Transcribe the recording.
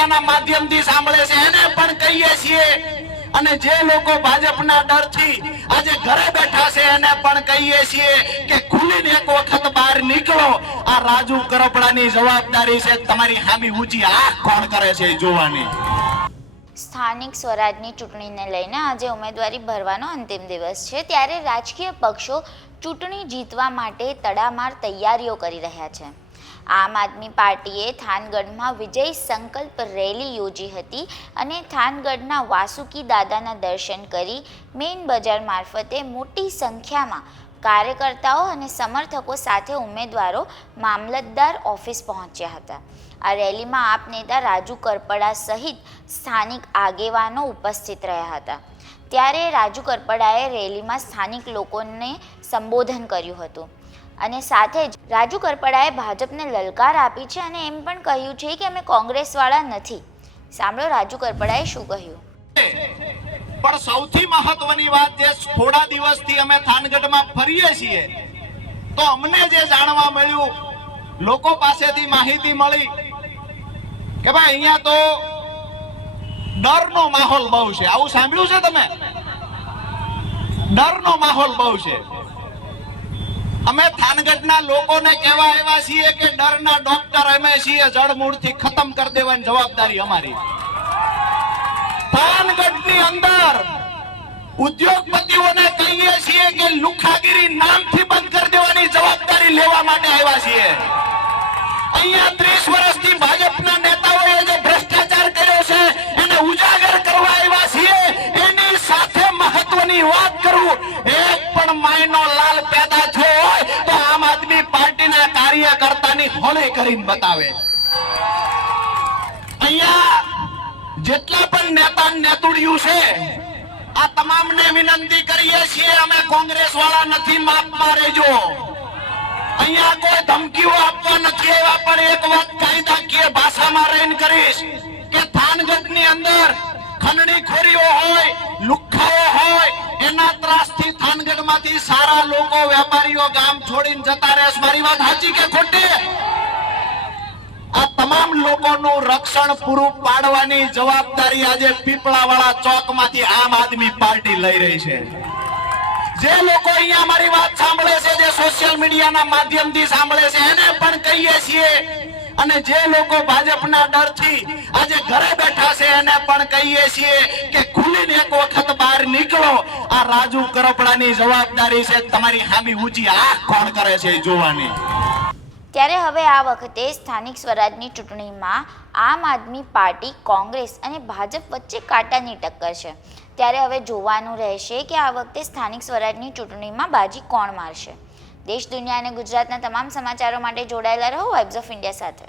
મીડિયાના માધ્યમથી સાંભળે છે એને પણ કહીએ છીએ, અને જે લોકો ભાજપના ડરથી આજે ઘરે બેઠા છે એને પણ કહીએ છીએ કે ખુલીને એક વખત બહાર નીકળો. આ રાજુ કરપડાની જવાબદારી છે તમારી સામે ઊંચી આંખ કોણ કરે છે જોવાની. સ્થાનિક સ્વરાજની ચૂંટણીને લઈને આજે ઉમેદવારી ભરવાનો અંતિમ દિવસ છે, ત્યારે રાજકીય પક્ષો ચૂંટણી જીતવા માટે તડામાર તૈયારીઓ કરી રહ્યા છે. આમ આદમી પાર્ટીએ થાનગઢમાં વિજય સંકલ્પ રેલી યોજી હતી અને થાનગઢના વાસુકી દાદાના દર્શન કરી મેઇન બજાર મારફતે મોટી સંખ્યામાં કાર્યકર્તાઓ અને સમર્થકો સાથે ઉમેદવારો મામલતદાર ઓફિસ પહોંચ્યા હતા. આ રેલીમાં આપ નેતા રાજુ કરપડા સહિત સ્થાનિક આગેવાનો ઉપસ્થિત રહ્યા હતા. ત્યારે રાજુ કરપડાએ રેલીમાં સ્થાનિક લોકોને સંબોધન કર્યું હતું અને સાથે જ રાજુ કરપડાએ ભાજપને લલકાર આપી છે અને એમ પણ કહ્યું છે કે અમે કોંગ્રેસવાળા નથી. સાંભળો રાજુ કરપડાએ શું કહ્યું. પણ સૌથી મહત્વની વાત, જે થોડા દિવસથી અમે થાનગઢમાં ફરીએ છીએ તો અમને જે જાણવા મળ્યું, લોકો પાસેથી માહિતી મળી કે ભાઈ અહીંયા તો ડરનો માહોલ બહુ છે. આવું સાંભળ્યું છે તમે? ડરનો માહોલ બહુ છે. અમે થાનગઢના લોકોને કહેવા આવ્યા છીએ કે ડરના ડોક્ટર અમે છીએ, જડમૂળથી ખતમ કરી દેવાની જવાબદારી અમારી. થાનગઢની અંદર ઉદ્યોગપતિઓને કહીએ છીએ કે લુખાગીરી નામથી બંધ કરી દેવાની જવાબદારી લેવા માટે આવ્યા છીએ. અહીંયા 30 વર્ષથી ભાજપના નેતાઓએ જે ભ્રષ્ટાચાર કર્યો છે એને ઉજાગર કરવા આવ્યા છીએ. એની સાથે મહત્વની વાત કરું, એક પણ માયનો લાલ પેદા થયો હોય તો આમ આદમી પાર્ટીના કાર્યકર્તાની હોળી કરીને બતાવે. અહીંયા જેટલા પણ નેતા નેતુડિયું છે આ તમામને વિનંતી કરીએ છીએ, અમે કોંગ્રેસ વાળા નથી, માપમાં રહેજો. અહીંયા કોઈ ધમકીઓ આપવા નથી આવ્યા, પણ એક વાત કાયદાકીય ભાષામાં રહીને કરીશ કે થાનગઢની અંદર ખંડણીખોરીઓ હોય, લુખ્ખાઓ હોય, એના ત્રાસથી થાનગઢમાંથી સારા લોકો, વેપારીઓ ગામ છોડીને જતા રહે. મારી વાત સાચી કે ખોટી? આ તમામ લોકોનું રક્ષણ પૂરું પાડવાની જવાબદારી આજે પીપળાવાળા ચોકમાંથી આમ આદમી પાર્ટી લઈ રહી છે. જે લોકો અહીંયા અમારી વાત સાંભળે છે, જે સોશિયલ મીડિયાના માધ્યમથી સાંભળે છે એને પણ કહીએ છીએ, અને જે લોકો ભાજપના ડરથી આજે ઘરે બેઠા છે એને પણ કહીએ છીએ કે ખુલીને એક વખત બહાર નીકળો. આ રાજુ કરપડાની જવાબદારી છે તમારી સામે ઊંચી આંખ કોણ કરે છે જોવાની. ત્યારે હવે આ વખતે સ્થાનિક સ્વરાજની ચૂંટણીમાં આમ આદમી પાર્ટી, કોંગ્રેસ અને ભાજપ વચ્ચે કાંટાની ટક્કર છે. ત્યારે હવે જોવાનું રહેશે કે આ વખતે સ્થાનિક સ્વરાજની ચૂંટણીમાં બાજી કોણ મારશે. દેશ, દુનિયા અને ગુજરાતના તમામ સમાચારો માટે જોડાયેલા રહો વાઇબ્સ ઓફ ઇન્ડિયા સાથે.